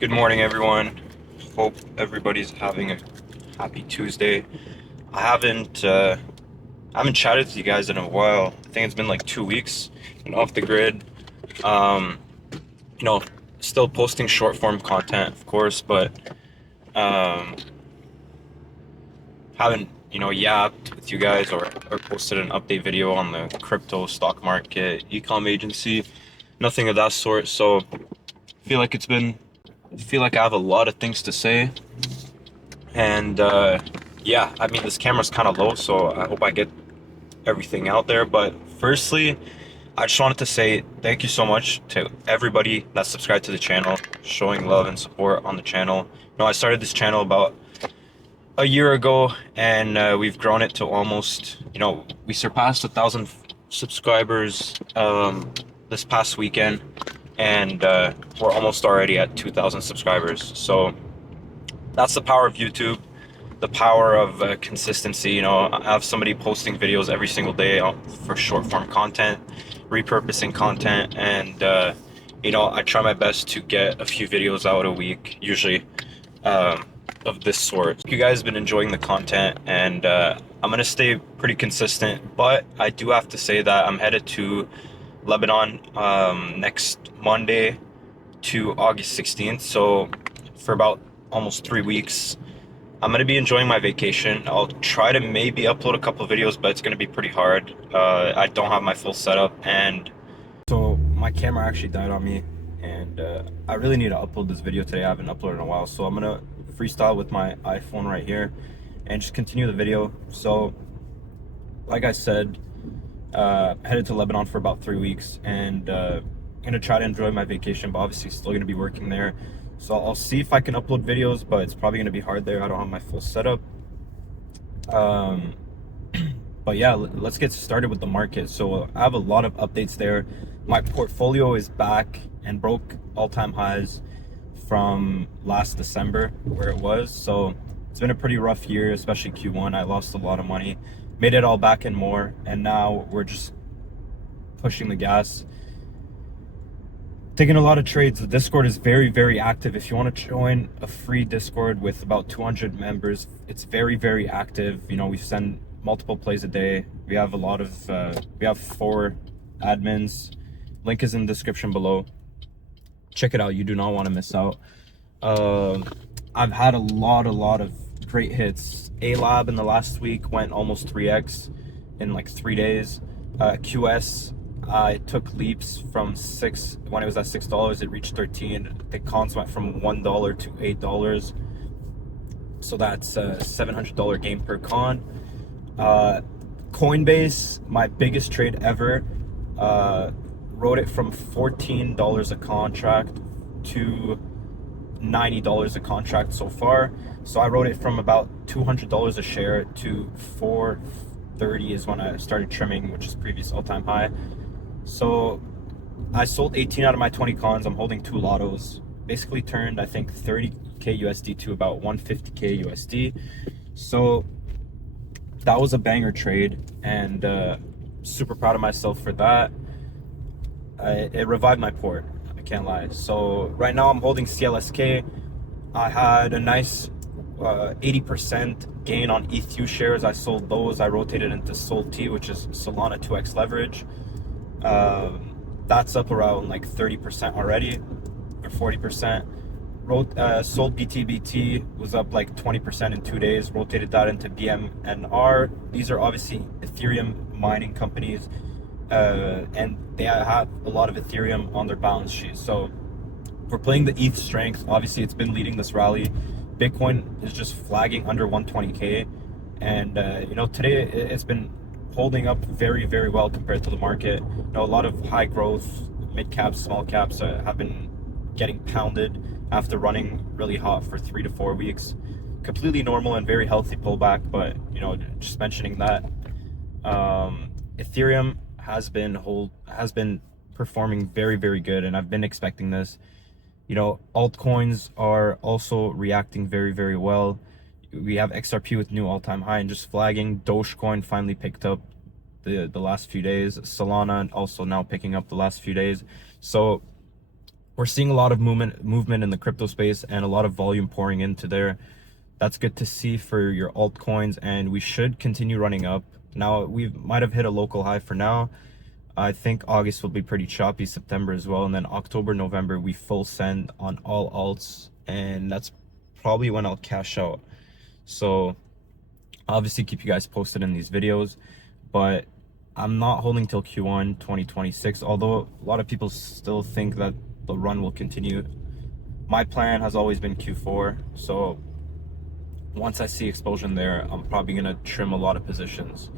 Good morning, everyone. Hope everybody's having a happy Tuesday. I haven't chatted with you guys in a while. I think it's been like 2 weeks and off the grid. Um, you know, Still posting short form content, of course, but um, haven't yapped with you guys or posted an update video on the crypto stock market ecom agency. Nothing of that sort. So feel like I have a lot of things to say. And yeah, I mean, this camera's kind of low, so I hope I get everything out there. But firstly, I just wanted to say thank you so much to everybody that subscribed to the channel, showing love and support on the channel. I started this channel about a year ago, and we've grown it to almost, we surpassed 1,000 subscribers this past weekend, and we're almost already at 2,000 subscribers. So that's the power of YouTube, the power of consistency. I have somebody posting videos every single day for short form content, repurposing content, and I try my best to get a few videos out a week, usually um, of this sort. You guys have been enjoying the content, and I'm gonna stay pretty consistent. But I do have to say that I'm headed to Lebanon next Monday to August 16th. So for about almost 3 weeks, I'm gonna be enjoying my vacation. I'll try to maybe upload a couple of videos, but it's gonna be pretty hard. I don't have my full setup, and so my camera actually died on me, and I really need to upload this video today. I haven't uploaded in a while, so I'm gonna freestyle with my iPhone right here and just continue the video. So, like I said, headed to Lebanon for about 3 weeks, and gonna try to enjoy my vacation, but obviously still gonna be working there. So I'll see if I can upload videos, but it's probably gonna be hard there. I don't have my full setup. Um, but yeah, let's get started with the market. So I have a lot of updates there. My portfolio is back and broke all-time highs from last December where it was. So it's been a pretty rough year, especially Q1. I lost a lot of money, made it all back and more, and now we're just pushing the gas, taking a lot of trades. The Discord is very, very active. If you want to join a free Discord with about 200 members, it's very, very active. We send multiple plays a day. We have we have 4 admins. Link is in the description below. Check it out. You do not want to miss out. I've had a lot of great hits. A-Lab in the last week went almost 3x in like 3 days. QS, I took leaps from when it was at $6, it reached 13. The cons went from $1 to $8. So that's a $700 gain per con. Coinbase, my biggest trade ever, wrote it from $14 a contract to $90 a contract so far. So I wrote it from about $200 a share to $430 is when I started trimming, which is previous all-time high. So I sold 18 out of my 20 cons. I'm holding 2 lottos. Basically turned, I think, 30k USD to about 150k USD. So that was a banger trade, and super proud of myself for that. It revived my port, I can't lie. So right now I'm holding CLSK. I had a nice 80% gain on ETH shares. I sold those. I rotated into SOL-T, which is Solana 2x leverage. That's up around like 30% already, or 40%. Sold BTBT, was up like 20% in 2 days. Rotated that into BMNR. These are obviously Ethereum mining companies, and they have a lot of Ethereum on their balance sheet. So we're playing the ETH strength. Obviously, it's been leading this rally. Bitcoin is just flagging under 120k, and today it's been holding up very, very well compared to the market. A lot of high growth, mid caps, small caps have been getting pounded after running really hot for 3 to 4 weeks. Completely normal and very healthy pullback, but just mentioning that. Ethereum has been performing very, very good, and I've been expecting this. Altcoins are also reacting very, very well. We have XRP with new all-time high and just flagging. Dogecoin finally picked up the last few days. Solana also now picking up the last few days. So we're seeing a lot of movement in the crypto space and a lot of volume pouring into there. That's good to see for your altcoins, and we should continue running up. Now, we might have hit a local high for now. I think August will be pretty choppy, September as well, and then October, November, we full send on all alts, and that's probably when I'll cash out. So obviously keep you guys posted in these videos, but I'm not holding till Q1 2026, although a lot of people still think that the run will continue. My plan has always been Q4, so once I see explosion there, I'm probably gonna trim a lot of positions.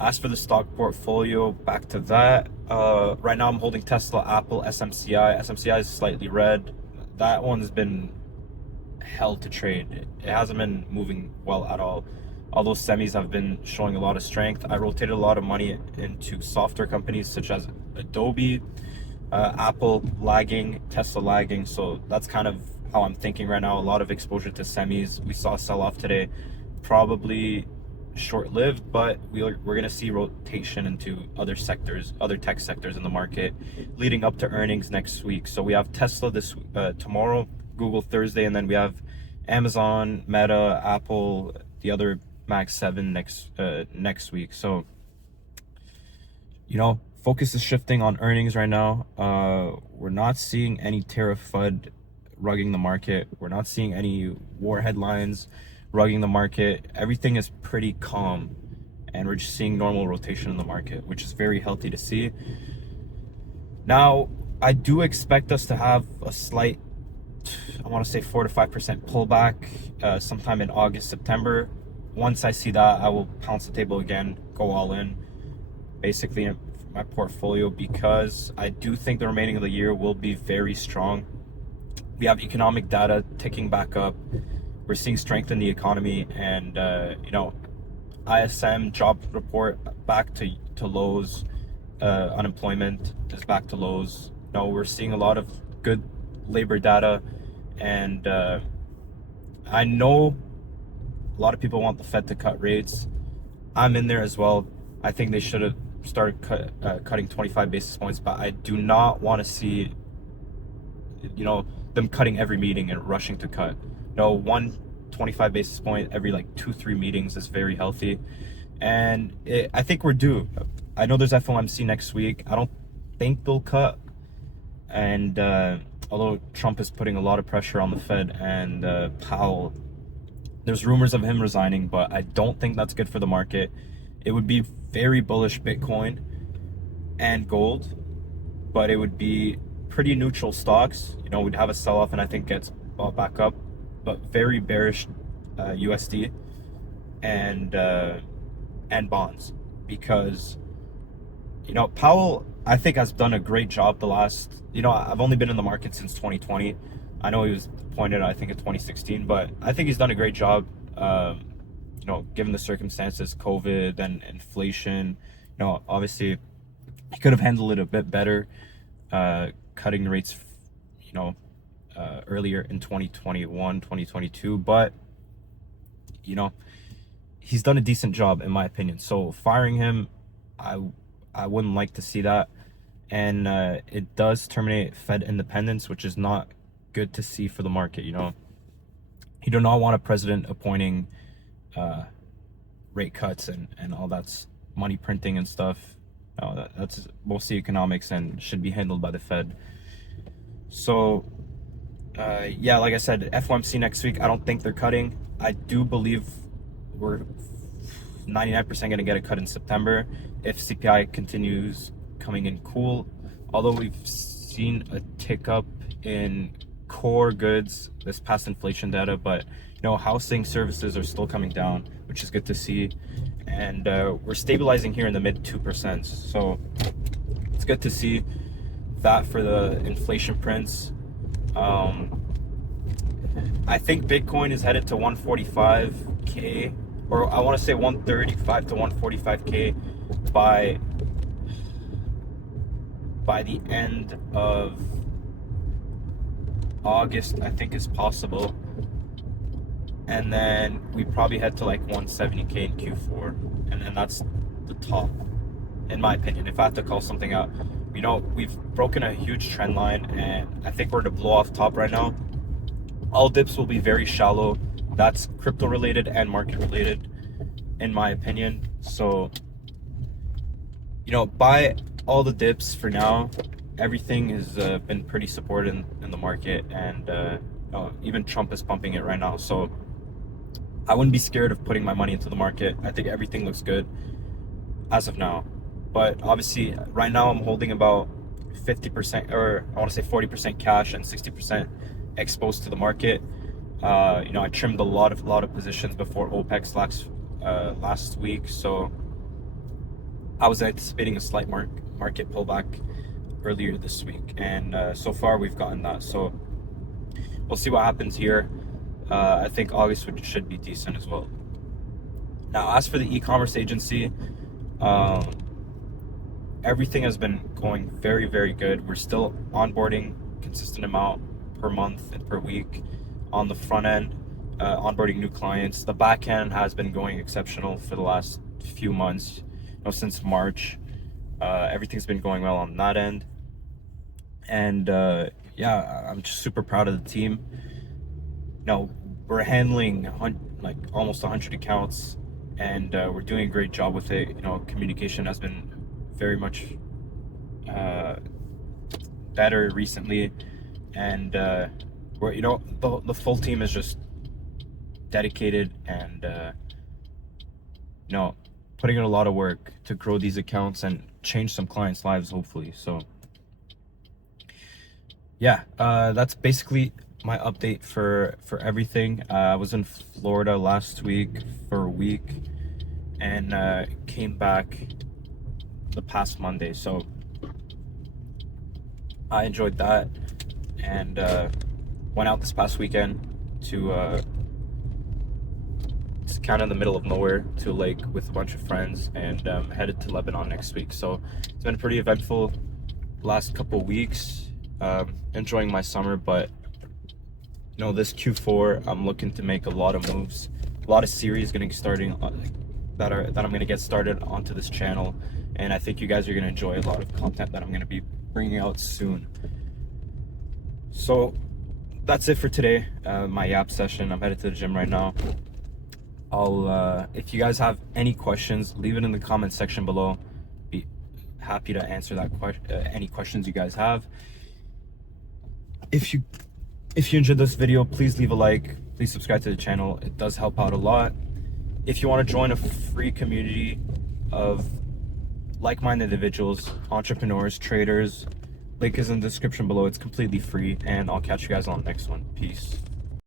As for the stock portfolio, back to that, right now I'm holding Tesla, Apple, SMCI. SMCI is slightly red. That one's been hell to trade. It hasn't been moving well at all. Although semis have been showing a lot of strength, I rotated a lot of money into software companies such as Adobe, Apple lagging, Tesla lagging. So that's kind of how I'm thinking right now. A lot of exposure to semis. We saw a sell-off today, probably short-lived, but we're gonna see rotation into other sectors, other tech sectors in the market leading up to earnings next week. So we have Tesla this tomorrow, Google Thursday, and then we have Amazon, Meta, Apple, the other Mag 7 next week. So focus is shifting on earnings right now. We're not seeing any tariff FUD rugging the market. We're not seeing any war headlines rugging the market. Everything is pretty calm, and we're just seeing normal rotation in the market, which is very healthy to see. Now, I do expect us to have a slight, I want to say 4 to 5% pullback sometime in August, September. Once I see that, I will pounce the table again, go all in, basically in my portfolio, because I do think the remaining of the year will be very strong. We have economic data ticking back up. We're seeing strength in the economy, and ISM job report back to lows. Unemployment is back to lows. We're seeing a lot of good labor data, and I know a lot of people want the Fed to cut rates. I'm in there as well. I think they should have started cutting 25 basis points, but I do not want to see them cutting every meeting and rushing to cut. No, 25 basis point every like 2-3 meetings is very healthy, and I think we're due. I know there's FOMC next week. I don't think they'll cut, and although Trump is putting a lot of pressure on the Fed and Powell, there's rumors of him resigning, but I don't think that's good for the market. It would be very bullish Bitcoin and gold, but it would be pretty neutral stocks. We'd have a sell-off and I think gets bought back up, but very bearish USD and bonds, because Powell, I think, has done a great job the last, I've only been in the market since 2020. I know he was appointed, I think, in 2016, but I think he's done a great job, given the circumstances, COVID and inflation. Obviously he could have handled it a bit better, cutting rates, earlier in 2021, 2022, but he's done a decent job in my opinion. So firing him, I wouldn't like to see that, and it does terminate Fed independence, which is not good to see for the market. You do not want a president appointing rate cuts and all that's money printing and stuff. That's mostly economics and should be handled by the Fed. So yeah, like I said, FOMC next week, I don't think they're cutting. I do believe we're 99% going to get a cut in September if CPI continues coming in cool. Although we've seen a tick up in core goods this past inflation data, but housing services are still coming down, which is good to see, and we're stabilizing here in the mid 2%. So it's good to see that for the inflation prints. I think Bitcoin is headed to 145k, or I want to say 135 to 145k by the end of August, I think is possible. And then we probably head to like 170k in Q4, and then that's the top, in my opinion, if I have to call something out. we've broken a huge trend line, and I think we're to blow off top right now. All dips will be very shallow. That's crypto related and market related, in my opinion. So, buy all the dips for now. Everything has been pretty supported in the market, and even Trump is pumping it right now. So I wouldn't be scared of putting my money into the market. I think everything looks good as of now. But obviously, right now I'm holding about 50%, or I want to say 40% cash and 60% exposed to the market. I trimmed a lot of positions before OPEX last week, so I was anticipating a slight market pullback earlier this week, and so far we've gotten that. So we'll see what happens here. I think August should be decent as well. Now, as for the e-commerce agency, everything has been going very, very good. We're still onboarding consistent amount per month and per week on the front end, onboarding new clients. The back end has been going exceptional for the last few months, since March. Everything's been going well on that end, and I'm just super proud of the team. We're handling like almost 100 accounts, and we're doing a great job with it. Communication has been very much better recently, and we're the full team is just dedicated and putting in a lot of work to grow these accounts and change some clients' lives, hopefully. So that's basically my update for everything. I was in Florida last week for a week, and came back the past Monday, so I enjoyed that, and went out this past weekend to it's kind of in the middle of nowhere, to a lake with a bunch of friends, and headed to Lebanon next week. So it's been a pretty eventful last couple of weeks. Enjoying my summer, but this Q4 I'm looking to make a lot of moves, a lot of series that I'm gonna get started onto this channel, and I think you guys are gonna enjoy a lot of content that I'm gonna be bringing out soon. So that's it for today. My yap session. I'm headed to the gym right now. If you guys have any questions, leave it in the comment section below. Be happy to answer any questions you guys have. If you enjoyed this video, please leave a like, please subscribe to the channel. It does help out a lot. If you want to join a free community of like-minded individuals, entrepreneurs, traders, link is in the description below. It's completely free, and I'll catch you guys on the next one. Peace.